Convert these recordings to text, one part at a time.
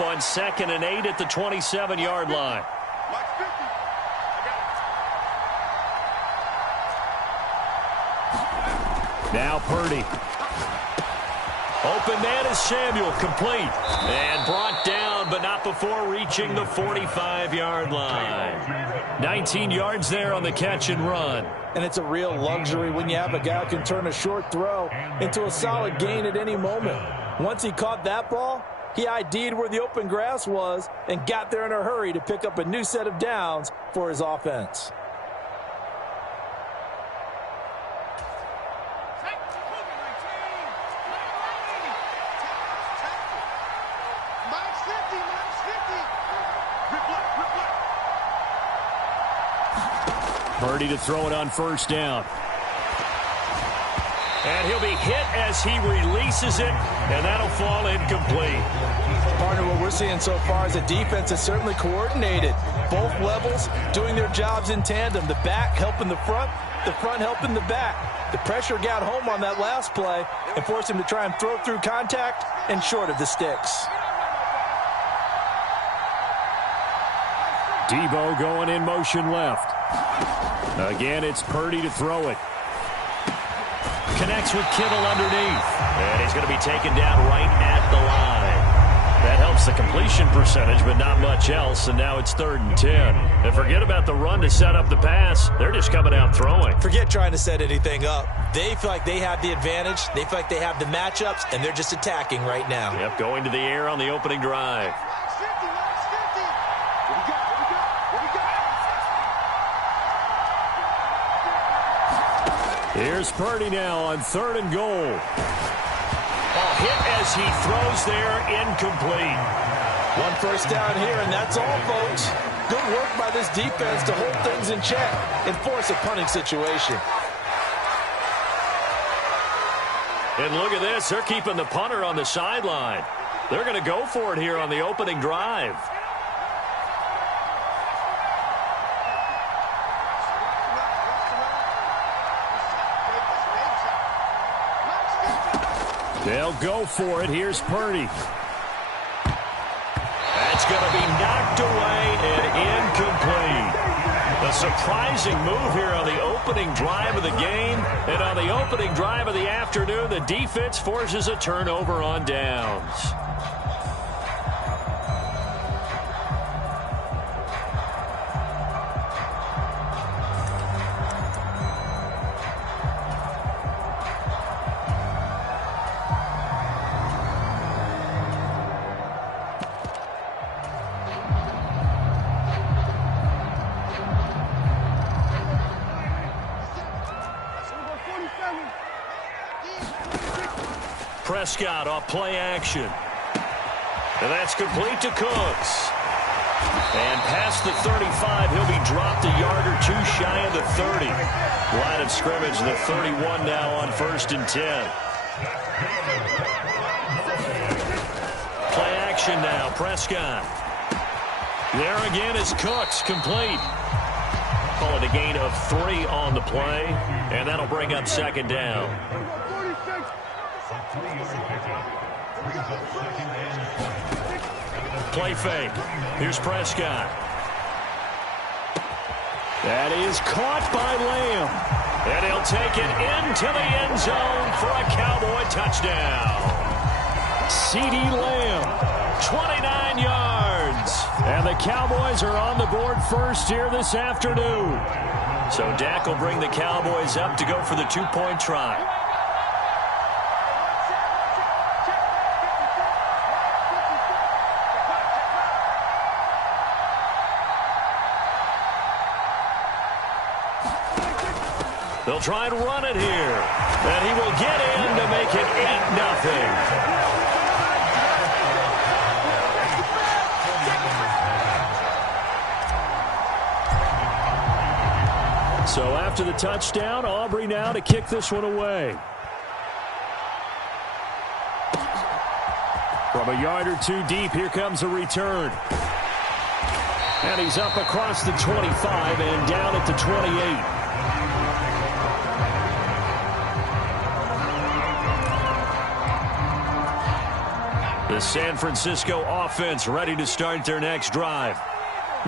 up on 2nd and 8 at the 27-yard line. Now Purdy. Open man is Samuel, complete. And brought down, but not before reaching the 45-yard line. 19 yards there on the catch and run. And it's a real luxury when you have a guy who can turn a short throw into a solid gain at any moment. Once he caught that ball, he ID'd where the open grass was and got there in a hurry to pick up a new set of downs for his offense. Purdy to throw it on first down. And he'll be hit as he releases it, and that'll fall incomplete. Partner, what we're seeing so far is the defense is certainly coordinated. Both levels doing their jobs in tandem. The back helping the front helping the back. The pressure got home on that last play and forced him to try and throw through contact and short of the sticks. Debo going in motion left. Again, it's Purdy to throw it. Connects with Kittle underneath. And he's going to be taken down right at the line. That helps the completion percentage, but not much else. And now it's 3rd and 10. And forget about the run to set up the pass. They're just coming out throwing. Forget trying to set anything up. They feel like they have the advantage. They feel like they have the matchups, and they're just attacking right now. Yep, going to the air on the opening drive. Here's Purdy now on 3rd and goal. Ball hit as he throws there, incomplete. One first down here, and that's all, folks. Good work by this defense to hold things in check and force a punting situation. And look at this. They're keeping the punter on the sideline. They're going to go for it here on the opening drive. They'll go for it. Here's Purdy. That's going to be knocked away and incomplete. A surprising move here on the opening drive of the game. And on the opening drive of the afternoon, the defense forces a turnover on downs. Prescott off play action. And that's complete to Cooks. And past the 35, he'll be dropped a yard or two shy of the 30. Line of scrimmage, the 31 now on 1st and 10. Play action now, Prescott. There again is Cooks, complete. Call it a gain of 3 on the play, and that'll bring up 2nd down. Play fake. Here's Prescott. That is caught by Lamb. And he'll take it into the end zone for a Cowboy touchdown. CeeDee Lamb, 29 yards. And the Cowboys are on the board first here this afternoon. So Dak will bring the Cowboys up to go for the 2-point try. They'll try and run it here. And he will get in to make it 8-0. So after the touchdown, Aubrey now to kick this one away. From a yard or two deep, here comes a return. And he's up across the 25 and down at the 28. The San Francisco offense ready to start their next drive.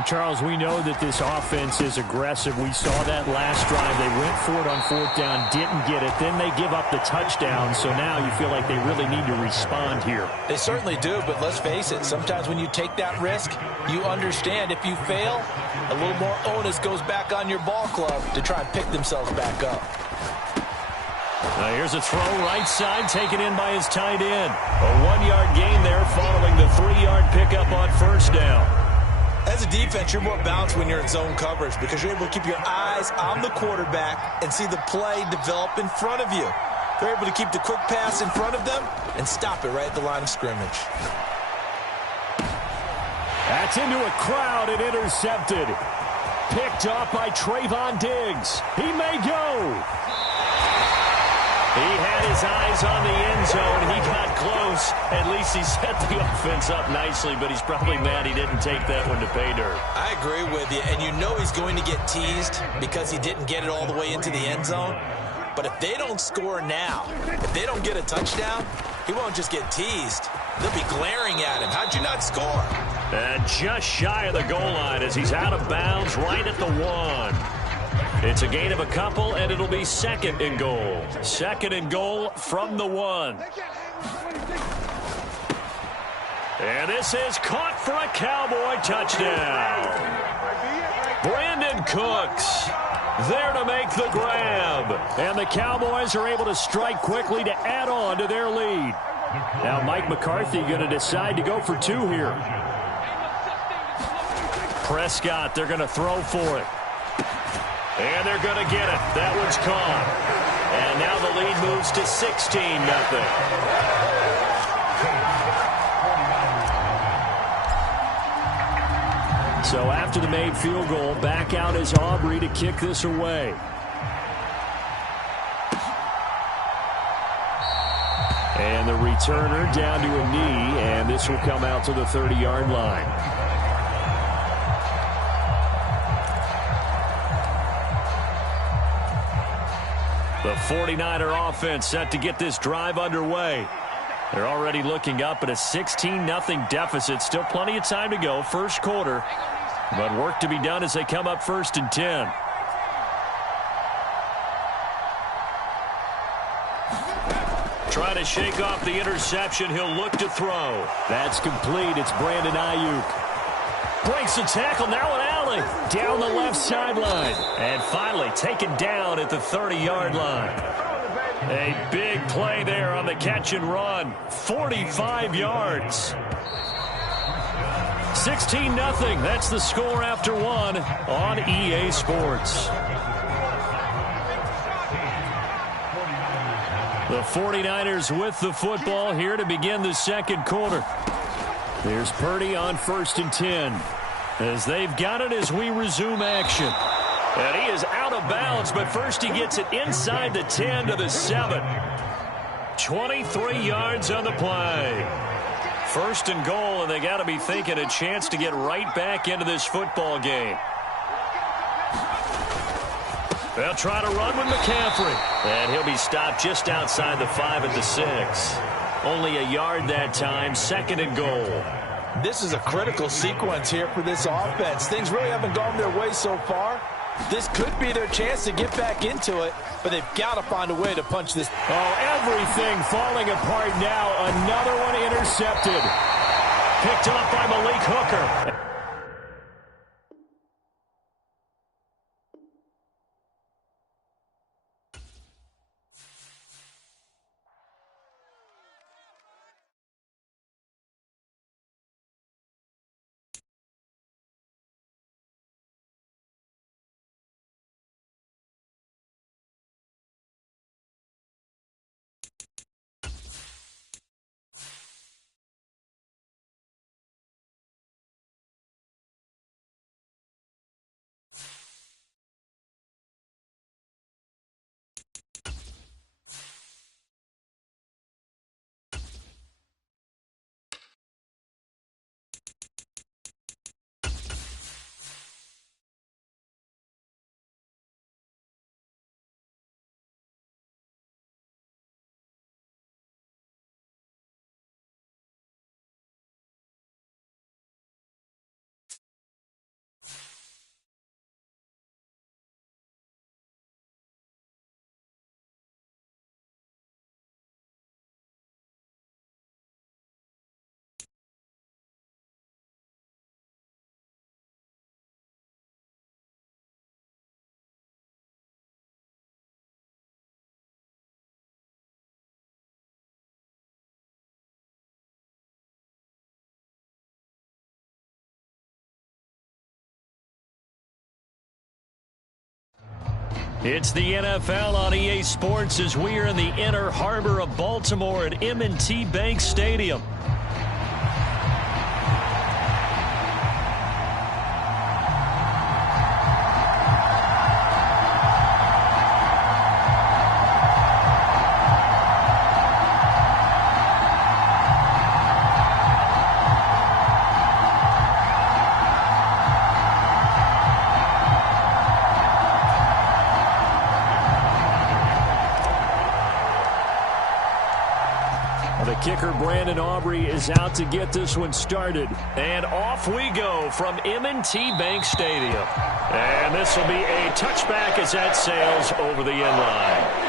Charles, we know that this offense is aggressive. We saw that last drive. They went for it on fourth down, didn't get it. Then they give up the touchdown. So now you feel like they really need to respond here. They certainly do, but let's face it. Sometimes when you take that risk, you understand if you fail, a little more onus goes back on your ball club to try and pick themselves back up. Now here's a throw right side, taken in by his tight end. A 1-yard gain there following the 3-yard pickup on first down. As a defense, you're more balanced when you're in zone coverage because you're able to keep your eyes on the quarterback and see the play develop in front of you. They're able to keep the quick pass in front of them and stop it right at the line of scrimmage. That's into a crowd and intercepted. Picked off by Trayvon Diggs. He may go. He had his eyes on the end zone. He got close. At least he set the offense up nicely, but he's probably mad he didn't take that one to pay dirt. I agree with you, and you know he's going to get teased because he didn't get it all the way into the end zone. But if they don't score now, if they don't get a touchdown, he won't just get teased. They'll be glaring at him. How'd you not score? And just shy of the goal line as he's out of bounds right at the 1. It's a gain of a couple, and it'll be second and goal. Second and goal from the 1. And this is caught for a Cowboy touchdown. Brandon Cooks there to make the grab. And the Cowboys are able to strike quickly to add on to their lead. Now Mike McCarthy going to decide to go for 2 here. Prescott, they're going to throw for it. And they're going to get it. That one's caught. And now the lead moves to 16-0. So after the made field goal, back out is Aubrey to kick this away. And the returner down to a knee, and this will come out to the 30-yard line. The 49er offense set to get this drive underway. They're already looking up at a 16-0 deficit. Still plenty of time to go, first quarter. But work to be done as they come up 1st and 10. Trying to shake off the interception. He'll look to throw. That's complete. It's Brandon Ayuk. Breaks the tackle. Now an alley. Down the left sideline. And finally taken down at the 30-yard line. A big play there on the catch and run. 45 yards. 16-0. That's the score after 1 on EA Sports. The 49ers with the football here to begin the second quarter. There's Purdy on 1st and 10. As they've got it as we resume action. And he is out of bounds, but first he gets it inside the 10 to the 7. 23 yards on the play. 1st and goal, and they got to be thinking a chance to get right back into this football game. They'll try to run with McCaffrey. And he'll be stopped just outside the 5 at the 6. Only a yard that time, 2nd and goal. This is a critical sequence here for this offense. Things really haven't gone their way so far. This could be their chance to get back into it, but they've got to find a way to punch this. Oh, everything falling apart now. Another one intercepted. Picked up by Malik Hooker. It's the NFL on EA Sports as we are in the inner harbor of Baltimore at M&T Bank Stadium. The kicker, Brandon Aubrey, is out to get this one started. And off we go from M&T Bank Stadium. And this will be a touchback as that sails over the end line.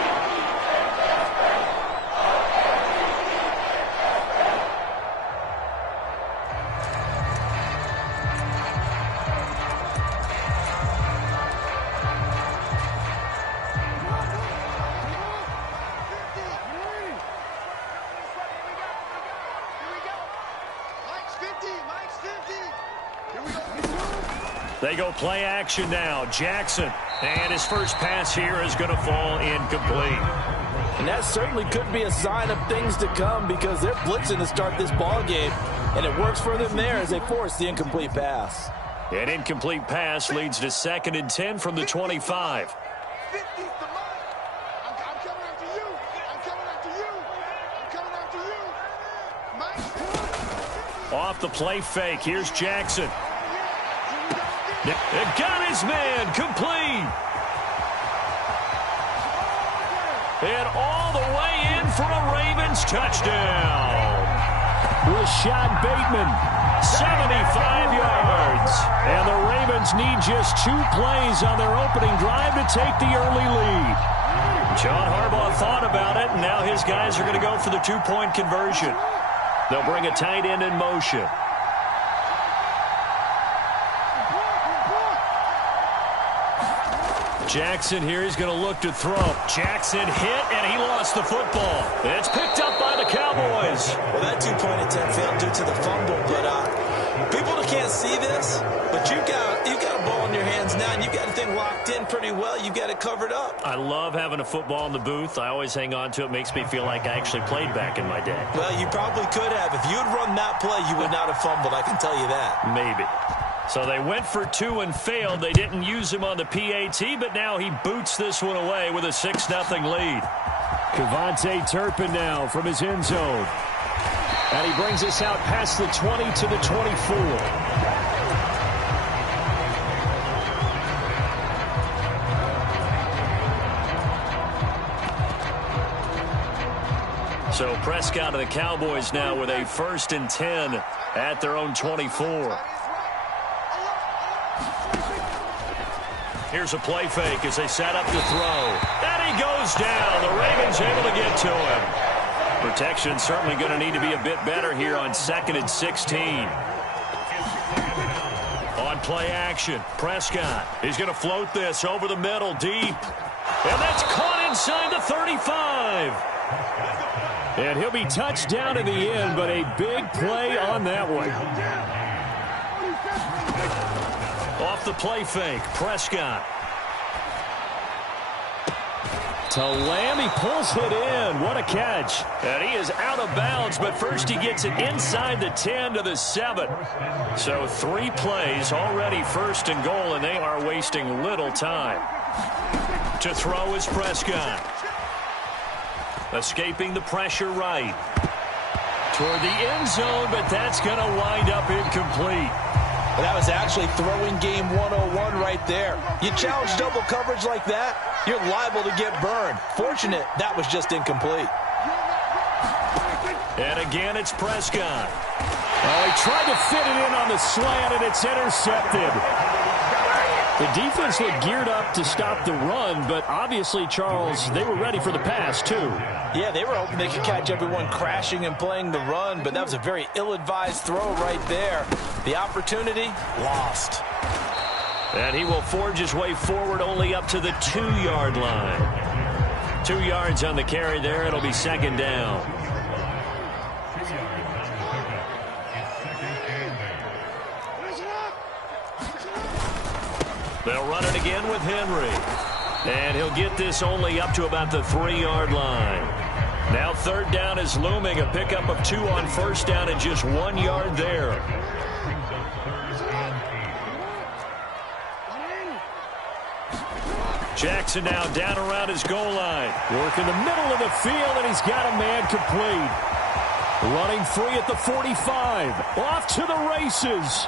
They go play action now. Jackson. And his first pass here is going to fall incomplete. And that certainly could be a sign of things to come because they're blitzing to start this ball game. And it works for them there as they force the incomplete pass. An incomplete pass leads to 2nd and 10 from the 25. Off the play fake. Here's Jackson. It got his man complete. And all the way in for a Ravens touchdown. Rashad Bateman, 75 yards. And the Ravens need just 2 plays on their opening drive to take the early lead. John Harbaugh thought about it, and now his guys are going to go for the 2-point conversion. They'll bring a tight end in motion. Jackson here, he's going to look to throw. Jackson hit, and he lost the football. It's picked up by the Cowboys. Well, that 2-point attempt failed due to the fumble, but people can't see this, but you've got a ball in your hands now, and you've got the thing locked in pretty well. You've got it covered up. I love having a football in the booth. I always hang on to it. Makes me feel like I actually played back in my day. Well, you probably could have. If you had run that play, you would not have fumbled, I can tell you that. Maybe. So they went for 2 and failed. They didn't use him on the PAT, but now he boots this one away with a 6-0 lead. KaVontae Turpin now from his end zone. And he brings us out past the 20 to the 24. So Prescott and the Cowboys now with a 1st and 10 at their own 24. Here's a play fake as they set up to throw. And he goes down. The Ravens able to get to him. Protection certainly going to need to be a bit better here on 2nd and 16. On play action, Prescott. He's going to float this over the middle deep. And that's caught inside the 35. And he'll be touched down in the end, but a big play on that one. Off the play fake, Prescott. To Lamb, he pulls it in. What a catch. And he is out of bounds, but first he gets it inside the 10 to the 7. So 3 plays, already 1st and goal, and they are wasting little time. To throw is Prescott. Escaping the pressure right. Toward the end zone, but that's going to wind up incomplete. That was actually throwing game 101 right there. You challenge double coverage like that, you're liable to get burned. Fortunate, that was just incomplete. And again, it's Prescott. Oh, he tried to fit it in on the slant, and it's intercepted. The defense looked geared up to stop the run, but obviously, Charles, they were ready for the pass, too. Yeah, they were hoping they could catch everyone crashing and playing the run, but that was a very ill-advised throw right there. The opportunity, lost. And he will forge his way forward only up to the 2-yard line. 2 yards on the carry there. It'll be 2nd down. They'll run it again with Henry. And he'll get this only up to about the 3-yard line. Now third down is looming. A pickup of 2 on first down and just 1 yard there. Jackson now down around his goal line. Work in the middle of the field, and he's got a man complete. Running free at the 45. Off to the races.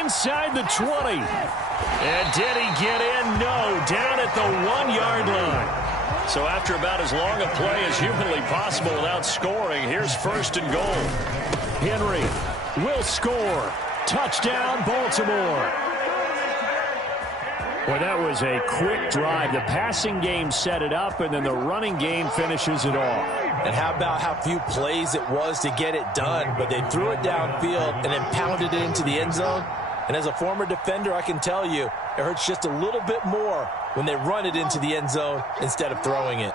Inside the 20. And did he get in? No. Down at the 1-yard line. So after about as long a play as humanly possible without scoring, here's first and goal. Henry will score. Touchdown, Baltimore. Well, that was a quick drive. The passing game set it up, and then the running game finishes it off. And how about how few plays it was to get it done, but they threw it downfield and then pounded it into the end zone. And as a former defender, I can tell you, it hurts just a little bit more when they run it into the end zone instead of throwing it.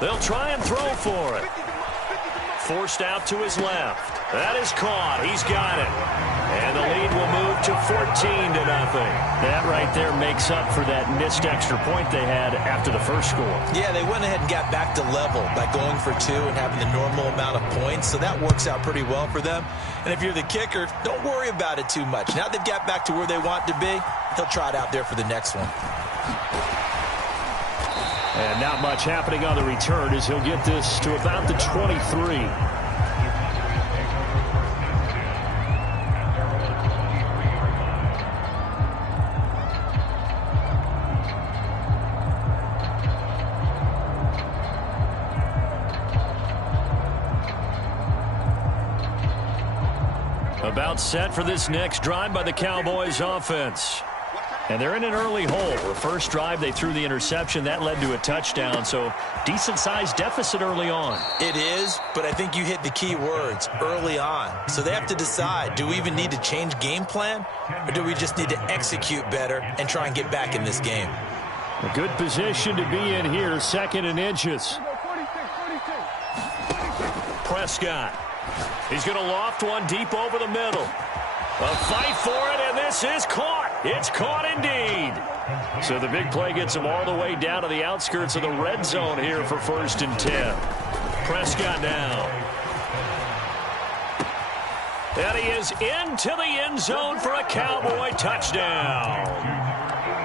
They'll try and throw for it. Forced out to his left. That is caught. He's got it. And the lead will move to 14-0. That right there makes up for that missed extra point they had after the first score. Yeah, they went ahead and got back to level by going for 2 and having the normal amount of points. So that works out pretty well for them. And if you're the kicker, don't worry about it too much. Now they've got back to where they want to be, he'll try it out there for the next one. And not much happening on the return as he'll get this to about the 23. About set for this next drive by the Cowboys offense. And they're in an early hole. The first drive, they threw the interception. That led to a touchdown, so decent-sized deficit early on. It is, but I think you hit the key words, early on. So they have to decide, do we even need to change game plan, or do we just need to execute better and try and get back in this game? A good position to be in here, 2nd and inches. Prescott. He's going to loft one deep over the middle. A fight for it, and this is caught. It's caught indeed. So the big play gets him all the way down to the outskirts of the red zone here for 1st and 10. Prescott now. And he is into the end zone for a Cowboy touchdown.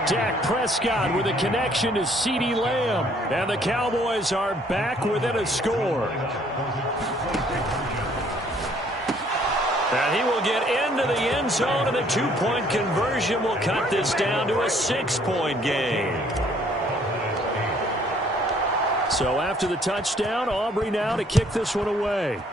Dak Prescott with a connection to CeeDee Lamb. And the Cowboys are back within a score. And he will get into the end zone, and the 2-point conversion will cut this down to a 6-point game. So after the touchdown, Aubrey now to kick this one away.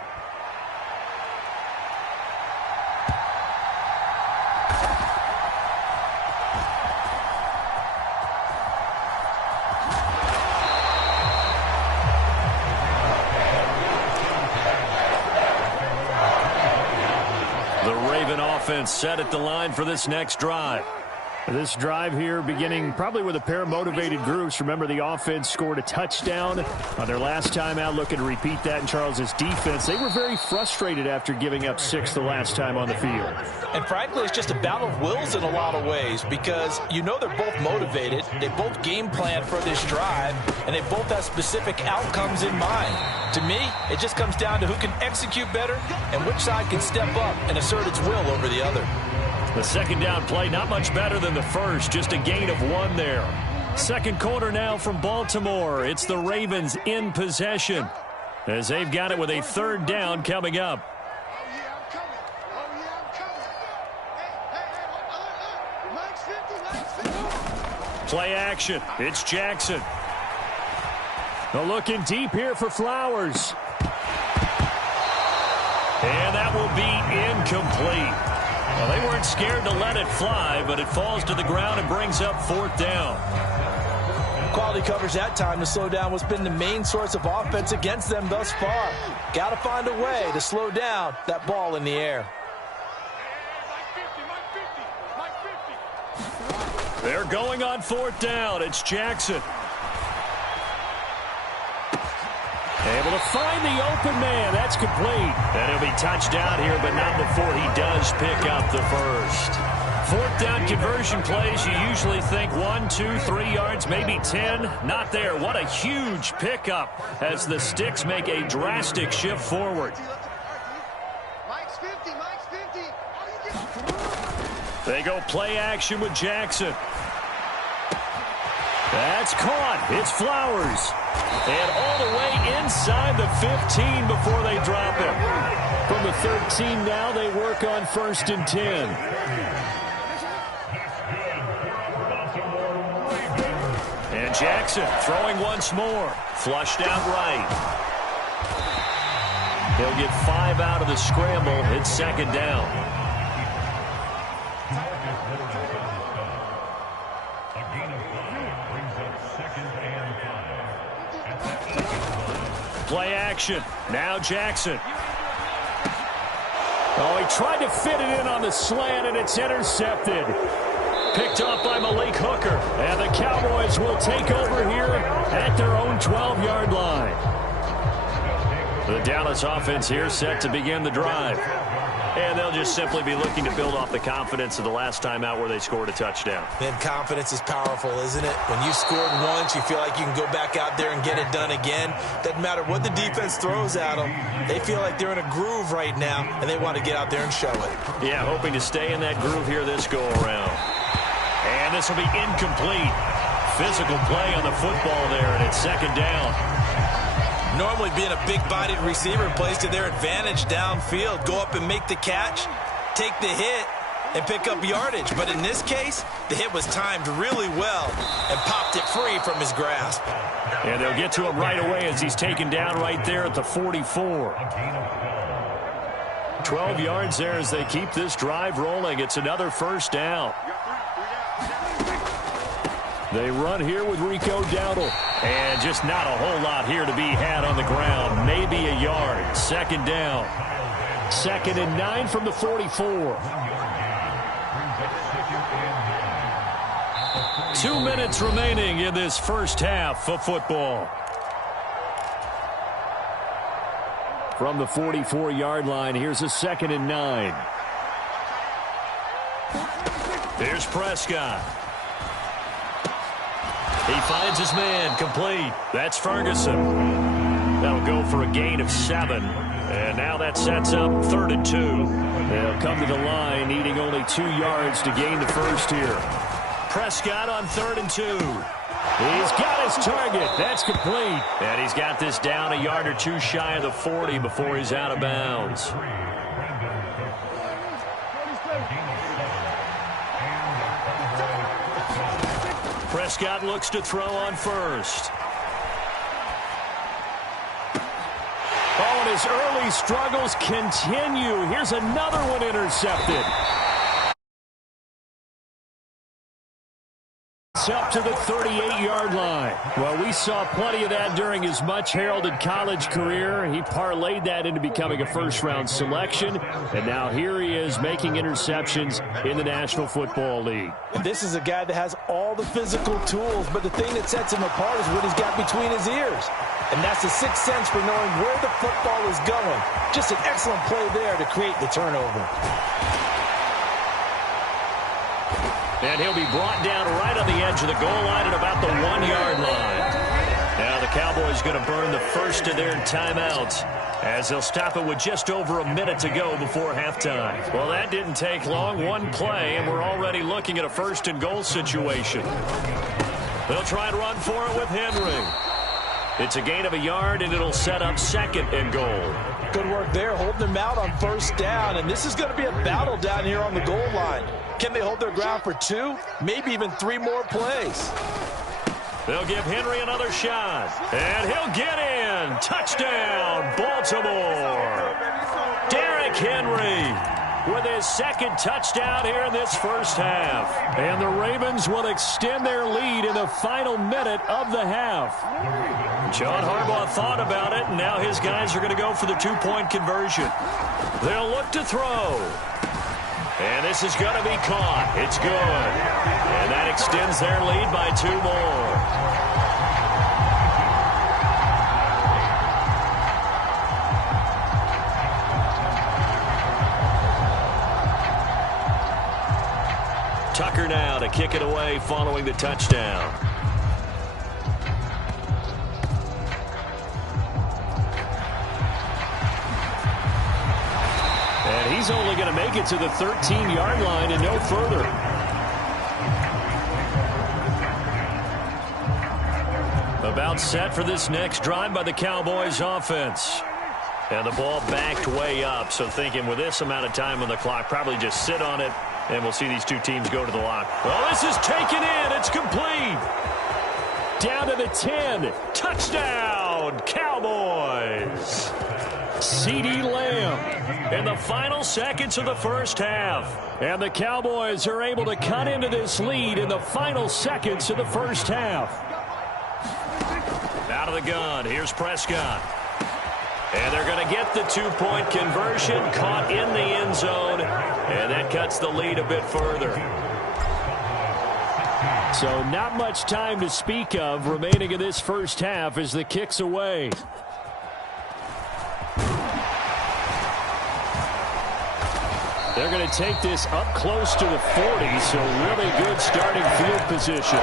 Set at the line for this next drive. This drive here beginning probably with a pair of motivated groups. Remember, the offense scored a touchdown on their last time out. Looking to repeat that in Charles's defense. They were very frustrated after giving up 6 the last time on the field. And frankly, it's just a battle of wills in a lot of ways because you know they're both motivated. They both game planned for this drive, and they both have specific outcomes in mind. To me, it just comes down to who can execute better and which side can step up and assert its will over the other. The second down play, not much better than the first, just a gain of 1 there. Second quarter now from Baltimore. It's the Ravens in possession as they've got it with a 3rd down coming up. Play action. It's Jackson. They're looking deep here for Flowers. And that will be incomplete. Well, they weren't scared to let it fly, but it falls to the ground and brings up 4th down. Quality coverage that time to slow down what's been the main source of offense against them thus far. Got to find a way to slow down that ball in the air. They're going on 4th down. It's Jackson. Able to find the open man. That's complete. And he'll be touched down here, but not before he does pick up the first. Fourth down conversion plays, you usually think 1, 2, 3 yards, maybe 10. Not there. What a huge pickup as the Sticks make a drastic shift forward. They go play action with Jackson. That's caught. It's Flowers. And all the way inside the 15 before they drop it. From the 13 now, they work on 1st and 10. And Jackson throwing once more. Flushed out right. He'll get 5 out of the scramble. It's 2nd down. Play action. Now Jackson. Oh, he tried to fit it in on the slant, and it's intercepted. Picked off by Malik Hooker. And the Cowboys will take over here at their own 12-yard line. The Dallas offense here set to begin the drive. And they'll just simply be looking to build off the confidence of the last time out where they scored a touchdown. And confidence is powerful, isn't it? When you scored once, you feel like you can go back out there and get it done again. Doesn't matter what the defense throws at them. They feel like they're in a groove right now, and they want to get out there and show it. Yeah, hoping to stay in that groove here this go-around. And this will be incomplete. Physical play on the football there, and it's 2nd down. Normally being a big-bodied receiver plays to their advantage downfield. Go up and make the catch, take the hit, and pick up yardage. But in this case, the hit was timed really well and popped it free from his grasp. And they'll get to him right away as he's taken down right there at the 44. 12 yards there as they keep this drive rolling. It's another 1st down. They run here with Rico Dowdle. And just not a whole lot here to be had on the ground. Maybe a yard. 2nd down. 2nd and 9 from the 44. 2 minutes remaining in this first half of football. From the 44-yard line, here's a 2nd and 9. There's Prescott. He finds his man, complete. That's Ferguson. That'll go for a gain of 7. And now that sets up 3rd and 2. They'll come to the line, needing only 2 yards to gain the first here. Prescott on 3rd and 2. He's got his target. That's complete. And he's got this down a yard or 2 shy of the 40 before he's out of bounds. Prescott looks to throw on 1st. Oh, and his early struggles continue. Here's another one intercepted. Up to the 38-yard line. Well, we saw plenty of that during his much-heralded college career. He parlayed that into becoming a first-round selection, and now here he is making interceptions in the National Football League. This is a guy that has all the physical tools, but the thing that sets him apart is what he's got between his ears. And that's the sixth sense for knowing where the football is going. Just an excellent play there to create the turnover. And he'll be brought down right on the edge of the goal line at about the 1-yard line. Now the Cowboys going to burn the first of their timeouts as they'll stop it with just over a minute to go before halftime. Well, that didn't take long. One play, and we're already looking at a 1st and goal situation. They'll try and run for it with Henry. It's a gain of a yard, and it'll set up 2nd and goal. Good work there, holding them out on 1st down. And this is going to be a battle down here on the goal line. Can they hold their ground for 2, maybe even 3 more plays? They'll give Henry another shot. And he'll get in. Touchdown, Baltimore. Derrick Henry with his 2nd touchdown here in this first half. And the Ravens will extend their lead in the final minute of the half. John Harbaugh thought about it, and now his guys are going to go for the 2-point conversion. They'll look to throw. And this is going to be caught. It's good. And that extends their lead by 2 more. Tucker now to kick it away following the touchdown. And he's only going to make it to the 13-yard line and no further. About set for this next drive by the Cowboys offense. And the ball backed way up, so thinking with this amount of time on the clock, probably just sit on it, and we'll see these two teams go to the line. Well, this is taken in. It's complete. Down to the 10. Touchdown, Cowboys. CeeDee Lamb in the final seconds of the first half. And the Cowboys are able to cut into this lead in the final seconds of the first half. Out of the gun, here's Prescott. And they're going to get the two-point conversion, caught in the end zone, and that cuts the lead a bit further. So not much time to speak of remaining in this first half as the kick's away. They're going to take this up close to the 40, so really good starting field position.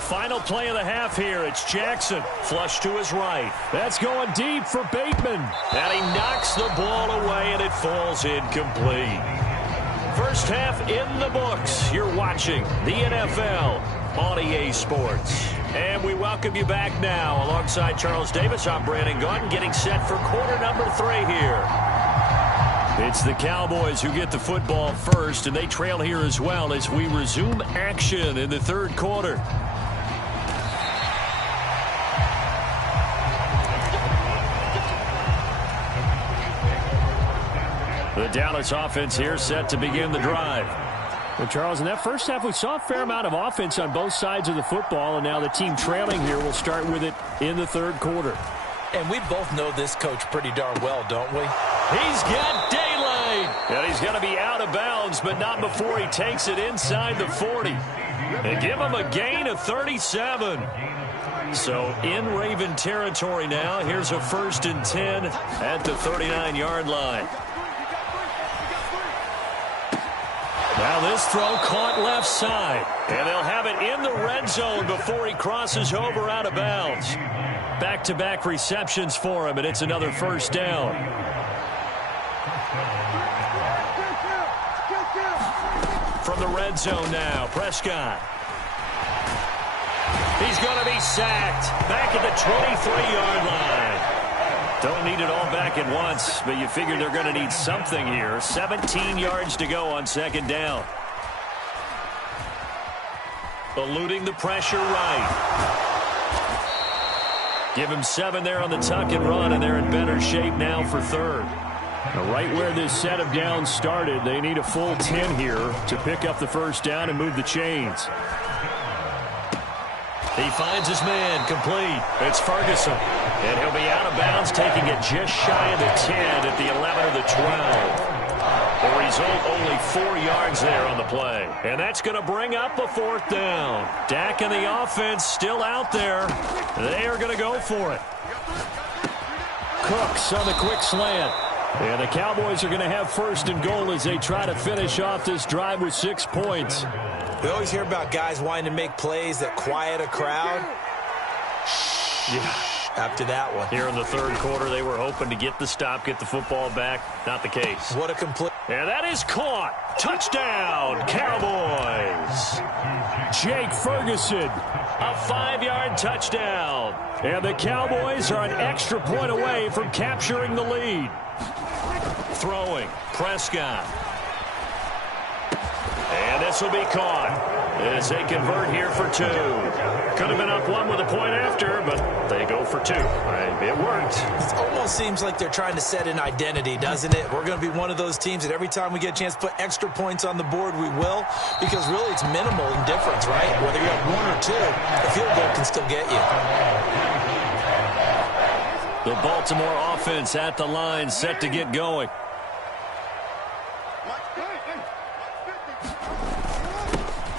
Final play of the half here. It's Jackson. Flush to his right. That's going deep for Bateman. And he knocks the ball away, and it falls incomplete. First half in the books. You're watching the NFL on EA Sports. And we welcome you back now. Alongside Charles Davis, I'm Brandon Gaudin, getting set for quarter number 3 here. It's the Cowboys who get the football first, and they trail here as well as we resume action in the third quarter. The Dallas offense here set to begin the drive. Well, Charles, in that first half, we saw a fair amount of offense on both sides of the football, and now the team trailing here will start with it in the third quarter. And we both know this coach pretty darn well, don't we? He's got daylight. And he's going to be out of bounds, but not before he takes it inside the 40. And give him a gain of 37. So in Raven territory now. Here's a 1st and 10 at the 39-yard line. Now this throw caught left side. And they'll have it in the red zone before he crosses over out of bounds. Back-to-back receptions for him, and it's another first down. From the red zone now, Prescott. He's going to be sacked. Back at the 23-yard line. Don't need it all back at once, but you figure they're going to need something here. 17 yards to go on second down. Eluding the pressure right. Give him 7 there on the tuck and run, and they're in better shape now for third. Now right where this set of downs started, they need a full 10 here to pick up the first down and move the chains. He finds his man, complete. It's Ferguson. And he'll be out of bounds, taking it just shy of the 10 at the 11 or the 12. The result, only 4 yards there on the play. And that's going to bring up a 4th down. Dak and the offense still out there. They are going to go for it. Cooks on the quick slant. And the Cowboys are going to have 1st and goal as they try to finish off this drive with 6 points. We always hear about guys wanting to make plays that quiet a crowd. Yeah. After that one. Here in the third quarter, they were hoping to get the stop, get the football back. Not the case. What a complete. And that is caught. Touchdown, Cowboys. Jake Ferguson. A 5-yard touchdown. And the Cowboys are an extra point away from capturing the lead. Throwing, Prescott. And this will be caught as they convert here for 2. Could have been up 1 with a point after, but they go for 2. It worked. It almost seems like they're trying to set an identity, doesn't it? We're going to be one of those teams that every time we get a chance to put extra points on the board, we will. Because really it's minimal in difference, right? Whether you have 1 or 2, the field goal can still get you. The Baltimore offense at the line, set to get going.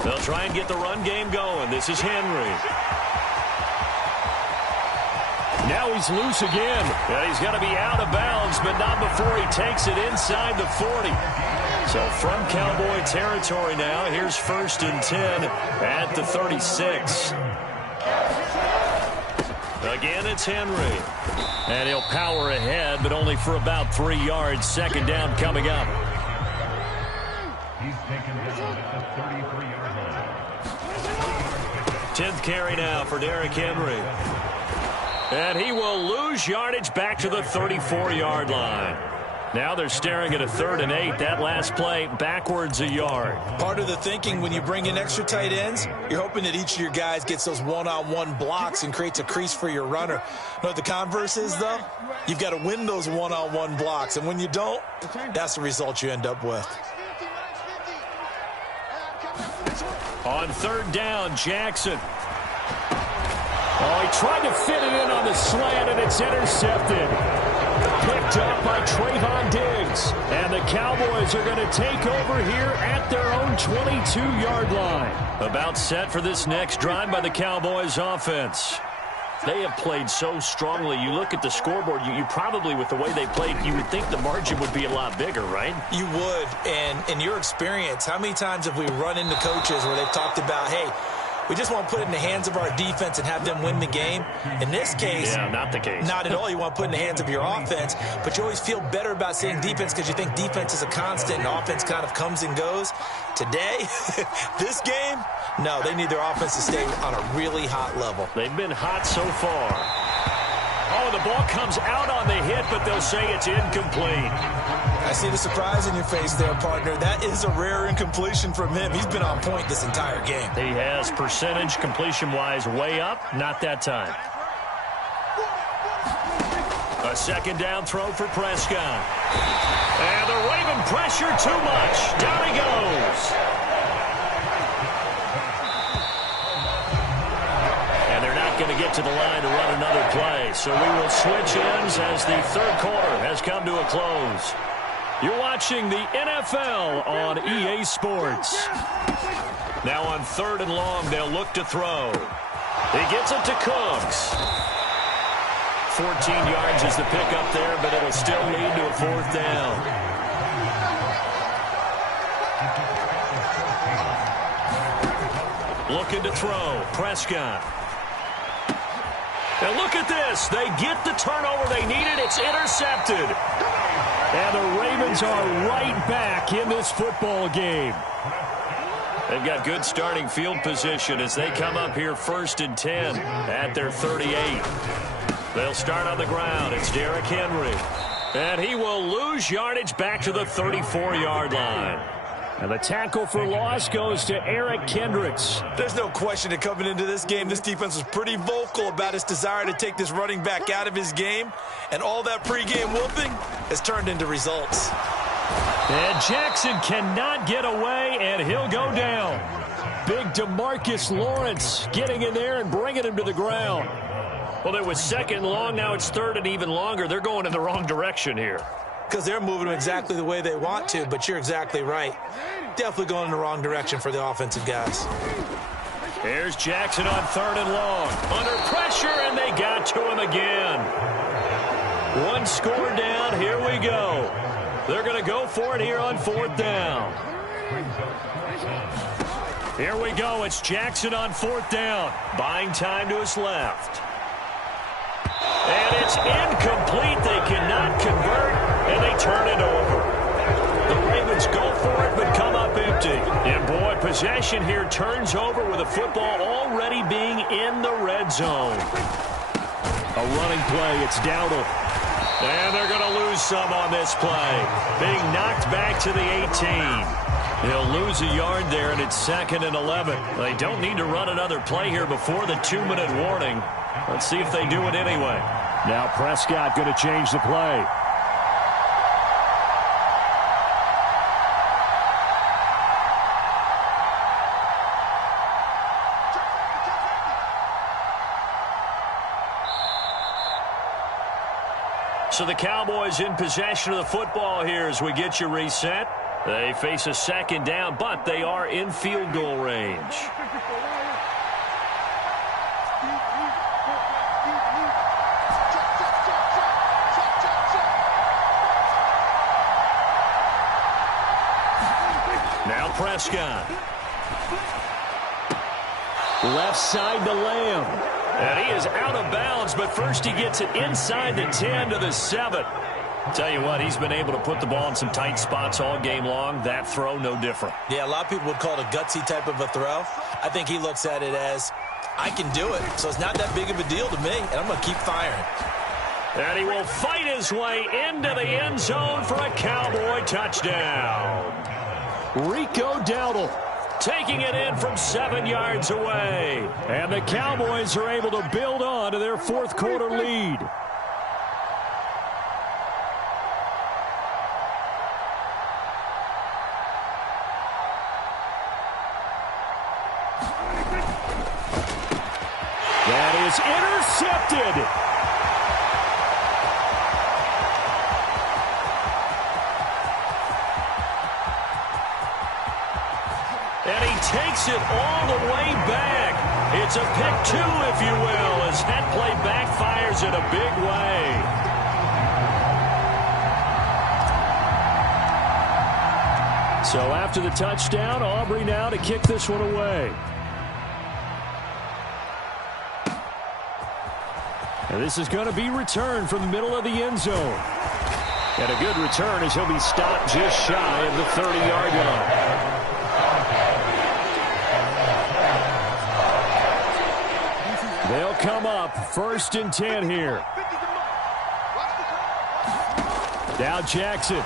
They'll try and get the run game going. This is Henry. Now he's loose again. And he's got to be out of bounds, but not before he takes it inside the 40. So from Cowboy territory now, here's 1st and 10 at the 36. Again, it's Henry. And he'll power ahead, but only for about 3 yards. 2nd down coming up. He's taken down at the 33-yard line. 10th carry now for Derrick Henry. And he will lose yardage back to the 34-yard line. Now they're staring at a 3rd and 8. That last play backwards a yard. Part of the thinking when you bring in extra tight ends, you're hoping that each of your guys gets those one-on-one blocks and creates a crease for your runner. You know what the converse is, though? You've got to win those one-on-one blocks. And when you don't, that's the result you end up with. On 3rd down, Jackson. Oh, he tried to fit it in on the slant, and it's intercepted. Picked up by Trayvon Diggs. And the Cowboys are going to take over here at their own 22-yard line. About set for this next drive by the Cowboys offense. They have played so strongly. You look at the scoreboard, you probably, with the way they played, you would think the margin would be a lot bigger, right? You would. And in your experience, how many times have we run into coaches where they've talked about, hey, we just want to put it in the hands of our defense and have them win the game? In this case, yeah, not the case. Not at all. You want to put it in the hands of your offense, but you always feel better about saying defense because you think defense is a constant and offense kind of comes and goes. Today, this game, no, they need their offense to stay on a really hot level. They've been hot so far. Oh, the ball comes out on the hit, but they'll say it's incomplete. I see the surprise in your face there, partner. That is a rare incompletion from him. He's been on point this entire game. He has percentage completion-wise way up. Not that time. A 2nd down throw for Prescott. And the Raven pressure too much. Down he goes. And they're not going to get to the line to run another play. So we will switch ends as the 3rd quarter has come to a close. You're watching the NFL on EA Sports. Now on 3rd and long, they'll look to throw. He gets it to Cooks. 14 yards is the pickup there, but it'll still lead to a 4th down. Looking to throw. Prescott. And look at this. They get the turnover they needed. It's intercepted. And the Ravens are right back in this football game. They've got good starting field position as they come up here 1st and 10 at their 38. They'll start on the ground. It's Derrick Henry. And he will lose yardage back to the 34-yard line. And the tackle for loss goes to Eric Kendricks. There's no question that coming into this game, this defense was pretty vocal about its desire to take this running back out of his game. And all that pregame whooping has turned into results. And Jackson cannot get away, and he'll go down. Big DeMarcus Lawrence getting in there and bringing him to the ground. Well, it was 2nd and long. Now it's 3rd and even longer. They're going in the wrong direction here. Because they're moving them exactly the way they want to, but you're exactly right. Definitely going in the wrong direction for the offensive guys. Here's Jackson on 3rd and long. Under pressure, and they got to him again. 1 score down. Here we go. They're going to go for it here on 4th down. Here we go. It's Jackson on 4th down. Buying time to his left. And it's incomplete. They cannot convert, and they turn it over. The Ravens go for it, but come up empty. And, boy, possession here turns over with the football already being in the red zone. A running play. It's Dowdle. And they're going to lose some on this play. Being knocked back to the 18. He'll lose a yard there, and it's 2nd and 11. They don't need to run another play here before the 2-minute warning. Let's see if they do it anyway. Now Prescott going to change the play. So the Cowboys in possession of the football here as we get you reset. They face a second down, but they are in field goal range. Now Prescott. Left side to Lamb. And he is out of bounds, but first he gets it inside the 10 to the 7. Tell you what, he's been able to put the ball in some tight spots all game long. That throw, no different. Yeah, a lot of people would call it a gutsy type of a throw. I think he looks at it as, I can do it, so it's not that big of a deal to me, and I'm going to keep firing. And he will fight his way into the end zone for a Cowboy touchdown. Rico Dowdle taking it in from 7 yards away. And the Cowboys are able to build on to their fourth quarter lead. That is intercepted. And he takes it all the way back. It's a pick two, if you will, as that play backfires in a big way. So after the touchdown, Aubrey now to kick this one away. And this is going to be returned from the middle of the end zone. And a good return as he'll be stopped just shy of the 30-yard line. They'll come up 1st and 10 here. Now Jackson.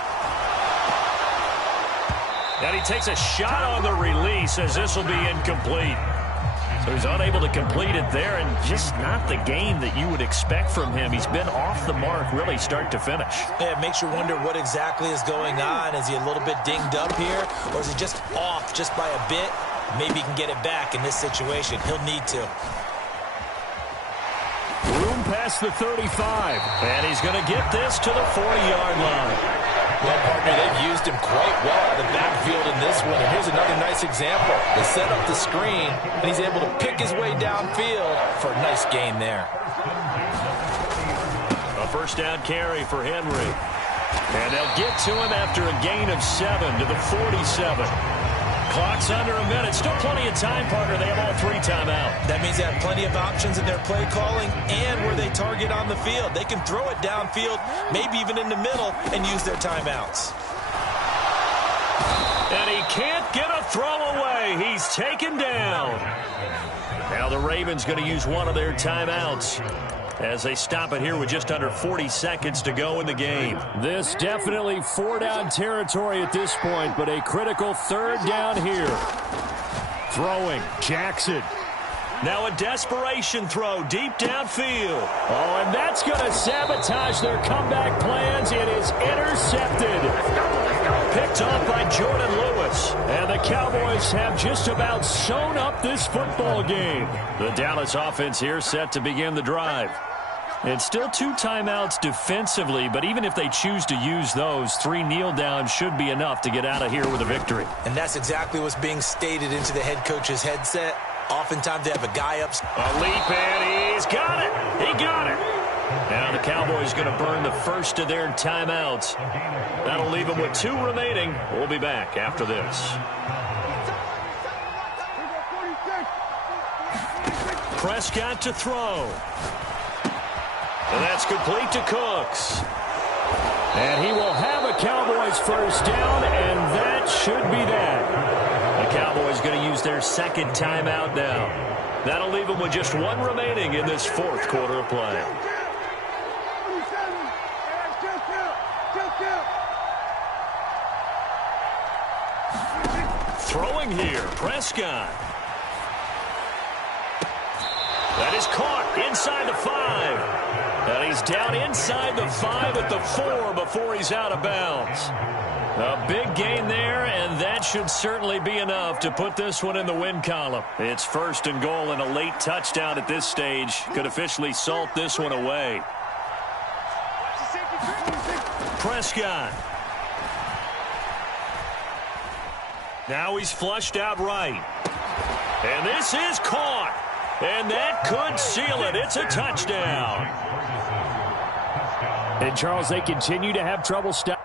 And he takes a shot on the release as this will be incomplete. So he's unable to complete it there, and just not the game that you would expect from him. He's been off the mark really start to finish. Yeah, it makes you wonder what exactly is going on. Is he a little bit dinged up here, or is he just off just by a bit? Maybe he can get it back in this situation. He'll need to. Room past the 35. And he's going to get this to the 40-yard line. Well, partner, they've used him quite well out of the backfield in this one. And here's another nice example. They set up the screen, and he's able to pick his way downfield for a nice gain there. A first down carry for Henry. And they'll get to him after a gain of 7 to the 47. Clock's under a minute. Still plenty of time, partner. They have all 3 timeouts. That means they have plenty of options in their play calling and where they target on the field. They can throw it downfield, maybe even in the middle, and use their timeouts. And he can't get a throw away. He's taken down. Now the Ravens going to use one of their timeouts as they stop it here with just under 40 seconds to go in the game. This definitely 4-down territory at this point, but a critical 3rd down here. Throwing, Jackson. Now a desperation throw deep downfield. Oh, and that's going to sabotage their comeback plans. It is intercepted. Picked off by Jordan Lewis. And the Cowboys have just about sewn up this football game. The Dallas offense here set to begin the drive. It's still 2 timeouts defensively, but even if they choose to use those, 3 kneel downs should be enough to get out of here with a victory. And that's exactly what's being stated into the head coach's headset. Oftentimes they have a guy up. A leap, and he's got it. He got it. Now the Cowboys going to burn the first of their timeouts. That'll leave them with 2 remaining. We'll be back after this. Prescott to throw. And that's complete to Cooks. And he will have a Cowboys first down, and that should be that. The Cowboys going to use their 2nd timeout now. That'll leave them with just 1 remaining in this 4th quarter of play. Throwing here, Prescott. That is caught inside the 5. And he's down inside the 5 at the 4 before he's out of bounds. A big gain there, and that should certainly be enough to put this one in the win column. It's 1st and goal, and a late touchdown at this stage could officially salt this one away. Prescott. Now he's flushed out right. And this is caught. And that could seal it. It's a touchdown. And, Charles, they continue to have trouble stopping.